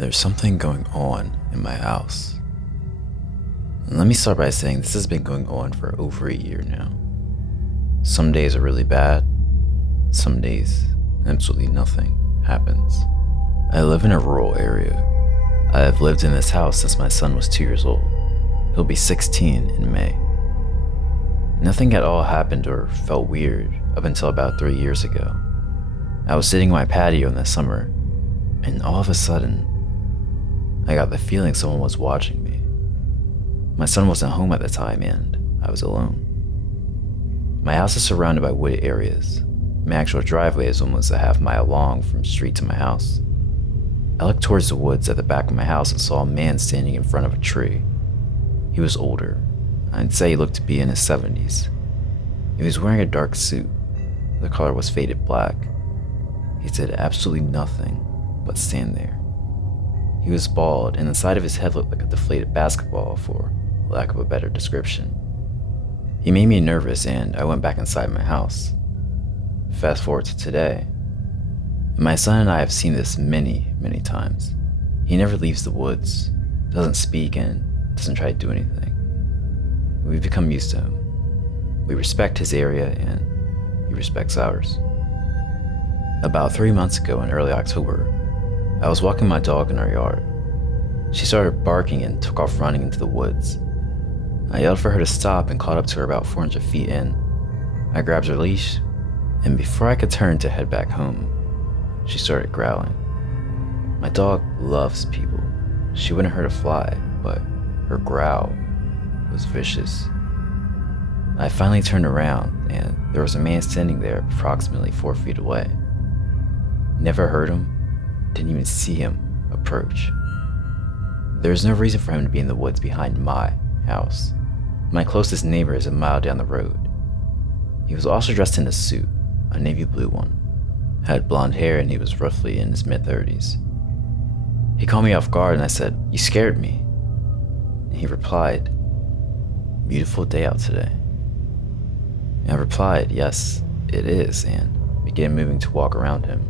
There's something going on in my house. And let me start by saying this has been going on for over a year now. Some days are really bad. Some days, absolutely nothing happens. I live in a rural area. I have lived in this house since my son was 2 years old. He'll be 16 in May. Nothing at all happened or felt weird up until about 3 years ago. I was sitting on my patio in the summer, and all of a sudden, I got the feeling someone was watching me. My son wasn't home at the time and I was alone. My house is surrounded by wooded areas. My actual driveway is almost a half-mile long from street to my house. I looked towards the woods at the back of my house and saw a man standing in front of a tree. He was older. I'd say he looked to be in his 70s. He was wearing a dark suit. The color was faded black. He did absolutely nothing but stand there. He was bald, and the side of his head looked like a deflated basketball, for lack of a better description. He made me nervous, and I went back inside my house. Fast forward to today. My son and I have seen this many, many times. He never leaves the woods, doesn't speak, and doesn't try to do anything. We've become used to him. We respect his area, and he respects ours. About 3 months ago in early October, I was walking my dog in our yard. She started barking and took off running into the woods. I yelled for her to stop and caught up to her about 400 feet in. I grabbed her leash, and before I could turn to head back home, she started growling. My dog loves people. She wouldn't hurt a fly, but her growl was vicious. I finally turned around, and there was a man standing there approximately 4 feet away. Never heard him, didn't even see him approach. There's no reason for him to be in the woods behind my house. My closest neighbor is a mile down the road. He was also dressed in a suit, a navy blue one, had blonde hair, and he was roughly in his mid-30s. He caught me off guard and I said, "You scared me." And he replied, "Beautiful day out today." And I replied, "Yes, it is," and began moving to walk around him.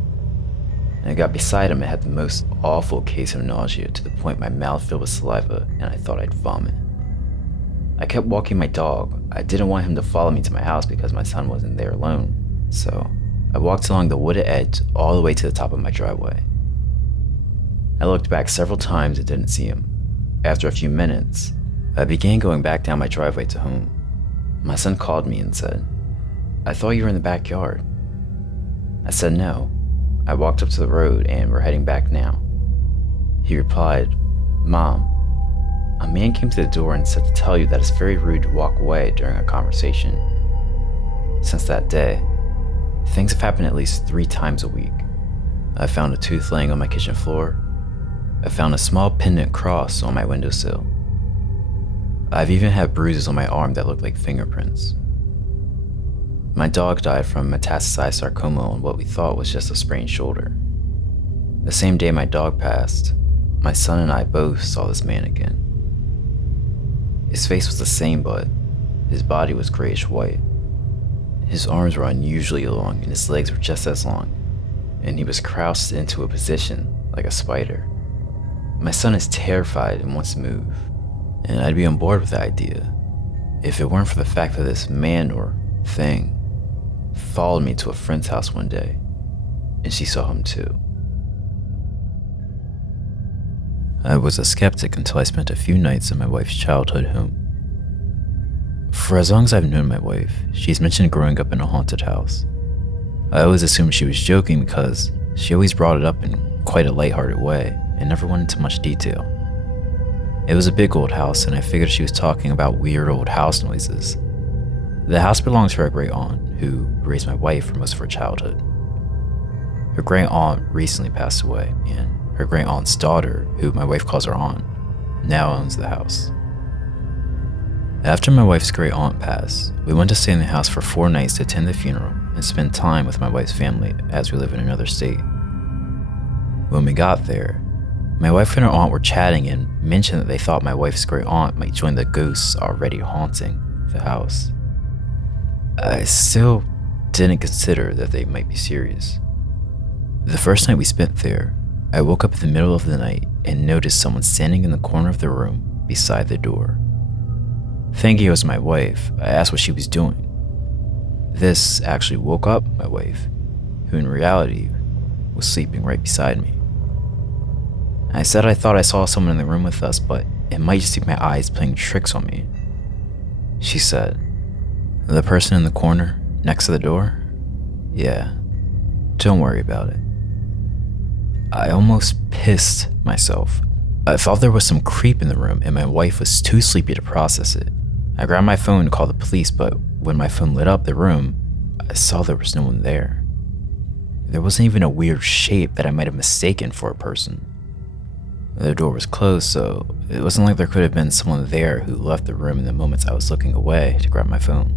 And I got beside him and had the most awful case of nausea to the point my mouth filled with saliva and I thought I'd vomit. I kept walking my dog. I didn't want him to follow me to my house because my son wasn't there alone. So I walked along the wooded edge all the way to the top of my driveway. I looked back several times and didn't see him. After a few minutes, I began going back down my driveway to home. My son called me and said, "I thought you were in the backyard." I said no. I walked up to the road and we're heading back now. He replied, "Mom, a man came to the door and said to tell you that it's very rude to walk away during a conversation." Since that day, things have happened at least 3 times a week. I found a tooth laying on my kitchen floor. I found a small pendant cross on my windowsill. I've even had bruises on my arm that look like fingerprints. My dog died from metastasized sarcoma on what we thought was just a sprained shoulder. The same day my dog passed, my son and I both saw this man again. His face was the same, but his body was grayish white. His arms were unusually long and his legs were just as long, and he was crouched into a position like a spider. My son is terrified and wants to move, and I'd be on board with the idea if it weren't for the fact that this man or thing followed me to a friend's house one day, and she saw him too. I was a skeptic until I spent a few nights in my wife's childhood home. For as long as I've known my wife, she's mentioned growing up in a haunted house. I always assumed she was joking because she always brought it up in quite a lighthearted way and never went into much detail. It was a big old house, and I figured she was talking about weird old house noises. The house belonged to her great aunt, who raised my wife for most of her childhood. Her great aunt recently passed away, and her great aunt's daughter, who my wife calls her aunt, now owns the house. After my wife's great aunt passed, we went to stay in the house for 4 nights to attend the funeral and spend time with my wife's family as we live in another state. When we got there, my wife and her aunt were chatting and mentioned that they thought my wife's great aunt might join the ghosts already haunting the house. I still didn't consider that they might be serious. The first night we spent there, I woke up in the middle of the night and noticed someone standing in the corner of the room beside the door. Thinking it was my wife, I asked what she was doing. This actually woke up my wife, who in reality was sleeping right beside me. I said I thought I saw someone in the room with us, but it might just be my eyes playing tricks on me. She said, "The person in the corner next to the door? Yeah, don't worry about it." I almost pissed myself. I thought there was some creep in the room and my wife was too sleepy to process it. I grabbed my phone to call the police, but when my phone lit up the room, I saw there was no one there. There wasn't even a weird shape that I might have mistaken for a person. The door was closed, so it wasn't like there could have been someone there who left the room in the moments I was looking away to grab my phone.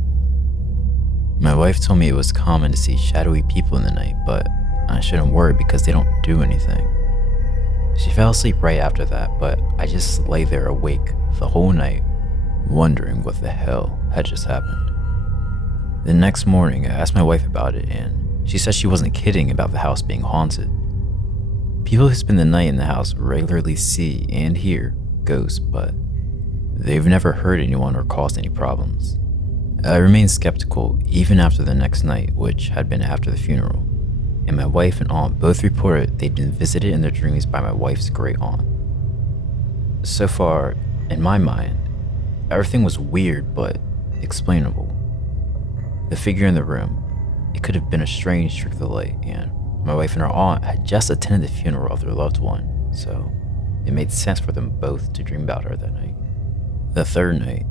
My wife told me it was common to see shadowy people in the night, but I shouldn't worry because they don't do anything. She fell asleep right after that, but I just lay there awake the whole night, wondering what the hell had just happened. The next morning, I asked my wife about it, and she said she wasn't kidding about the house being haunted. People who spend the night in the house regularly see and hear ghosts, but they've never hurt anyone or caused any problems. I remained skeptical even after the next night, which had been after the funeral, and my wife and aunt both reported they'd been visited in their dreams by my wife's great aunt. So far, in my mind, everything was weird but explainable. The figure in the room, it could have been a strange trick of the light, and my wife and her aunt had just attended the funeral of their loved one, so it made sense for them both to dream about her that night. The third night,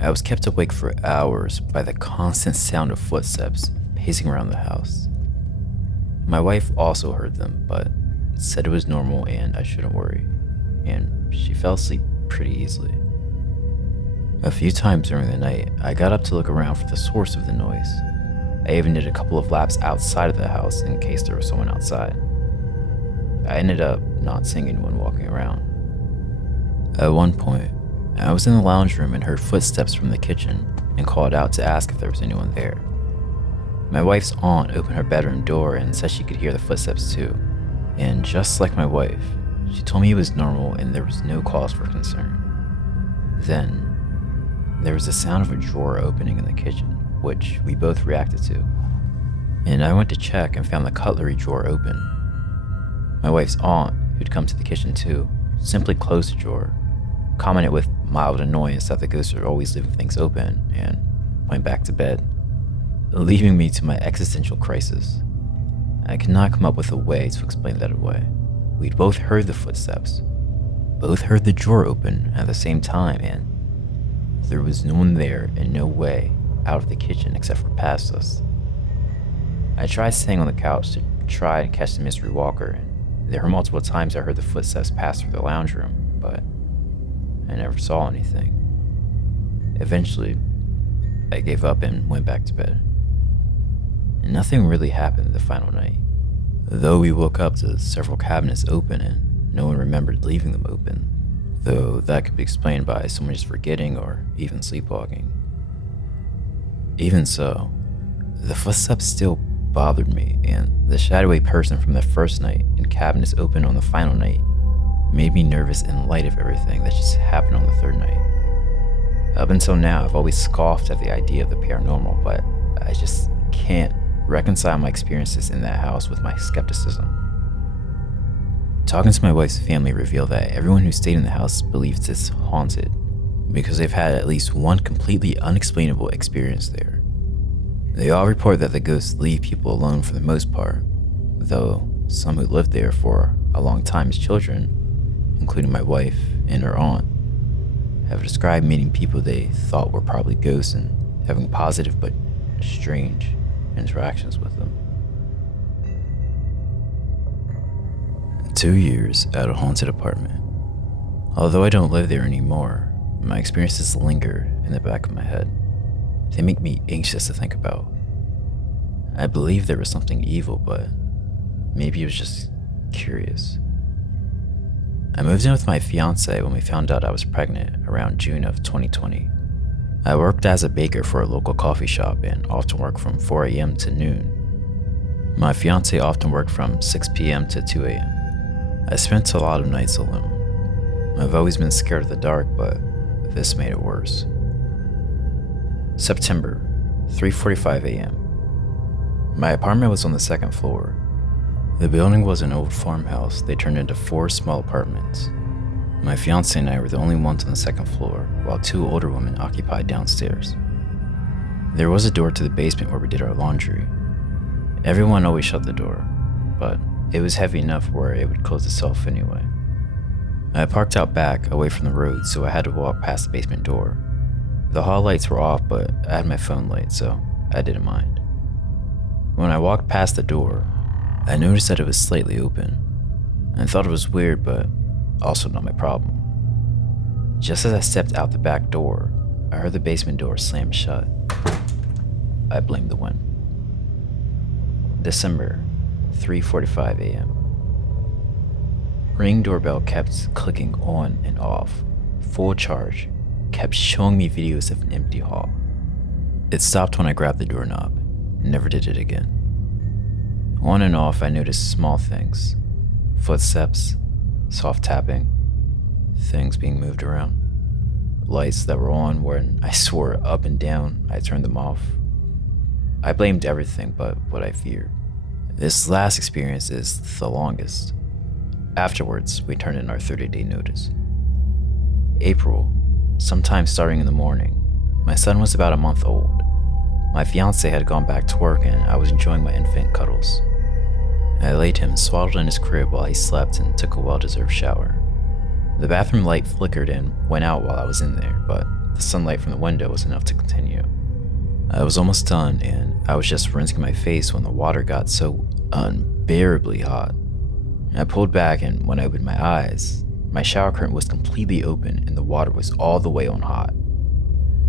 I was kept awake for hours by the constant sound of footsteps pacing around the house. My wife also heard them, but said it was normal and I shouldn't worry, and she fell asleep pretty easily. A few times during the night, I got up to look around for the source of the noise. I even did a couple of laps outside of the house in case there was someone outside. I ended up not seeing anyone walking around. At one point, I was in the lounge room and heard footsteps from the kitchen and called out to ask if there was anyone there. My wife's aunt opened her bedroom door and said she could hear the footsteps too, and just like my wife, she told me it was normal and there was no cause for concern. Then, there was the sound of a drawer opening in the kitchen, which we both reacted to, and I went to check and found the cutlery drawer open. My wife's aunt, who'd come to the kitchen too, simply closed the drawer, commented with mild annoyance that the ghosts are always leaving things open, and went back to bed, leaving me to my existential crisis. I could not come up with a way to explain that away. We'd both heard the footsteps, both heard the drawer open at the same time, and there was no one there and no way out of the kitchen except for past us. I tried staying on the couch to try and catch the mystery walker, and there were multiple times I heard the footsteps pass through the lounge room, but I never saw anything. Eventually, I gave up and went back to bed. And nothing really happened the final night, though we woke up to several cabinets open and no one remembered leaving them open, though that could be explained by someone just forgetting or even sleepwalking. Even so, the footsteps still bothered me, and the shadowy person from the first night and cabinets open on the final night made me nervous in light of everything that just happened on the third night. Up until now, I've always scoffed at the idea of the paranormal, but I just can't reconcile my experiences in that house with my skepticism. Talking to my wife's family revealed that everyone who stayed in the house believes it's haunted because they've had at least one completely unexplainable experience there. They all report that the ghosts leave people alone for the most part, though some who lived there for a long time as children, including my wife and her aunt, have described meeting people they thought were probably ghosts and having positive but strange interactions with them. 2 years at a haunted apartment. Although I don't live there anymore, my experiences linger in the back of my head. They make me anxious to think about. I believe there was something evil, but maybe it was just curious. I moved in with my fiance when we found out I was pregnant around June of 2020. I worked as a baker for a local coffee shop and often worked from 4 a.m. to noon. My fiance often worked from 6 p.m. to 2 a.m. I spent a lot of nights alone. I've always been scared of the dark, but this made it worse. September, 3:45 a.m. My apartment was on the second floor. The building was an old farmhouse they turned into 4 small apartments. My fiance and I were the only ones on the second floor, while 2 older women occupied downstairs. There was a door to the basement where we did our laundry. Everyone always shut the door, but it was heavy enough where it would close itself anyway. I parked out back, away from the road, so I had to walk past the basement door. The hall lights were off, but I had my phone light, so I didn't mind. When I walked past the door, I noticed that it was slightly open. I thought it was weird, but also not my problem. Just as I stepped out the back door, I heard the basement door slam shut. I blamed the wind. December, 3:45 a.m. Ring doorbell kept clicking on and off. Full charge, kept showing me videos of an empty hall. It stopped when I grabbed the doorknob. Never did it again. On and off, I noticed small things. Footsteps, soft tapping, things being moved around. Lights that were on when I swore up and down, I turned them off. I blamed everything but what I feared. This last experience is the longest. Afterwards, we turned in our 30-day notice. April, sometime starting in the morning. My son was about a month old. My fiance had gone back to work and I was enjoying my infant cuddles. I laid him swaddled in his crib while he slept and took a well-deserved shower. The bathroom light flickered and went out while I was in there, but the sunlight from the window was enough to continue. I was almost done and I was just rinsing my face when the water got so unbearably hot. I pulled back, and when I opened my eyes, my shower curtain was completely open and the water was all the way on hot.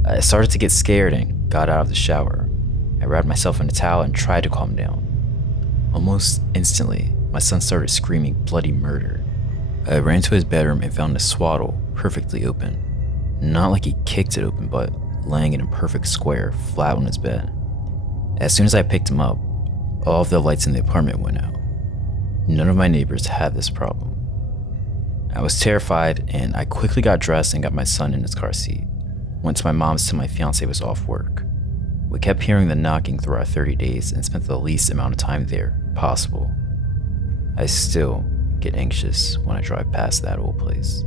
I started to get scared and got out of the shower. I wrapped myself in a towel and tried to calm down. Almost instantly, my son started screaming bloody murder. I ran to his bedroom and found the swaddle perfectly open. Not like he kicked it open, but laying in a perfect square, flat on his bed. As soon as I picked him up, all of the lights in the apartment went out. None of my neighbors had this problem. I was terrified, and I quickly got dressed and got my son in his car seat. Went to my mom's till my fiance was off work. We kept hearing the knocking through our 30 days and spent the least amount of time there possible. I still get anxious when I drive past that old place.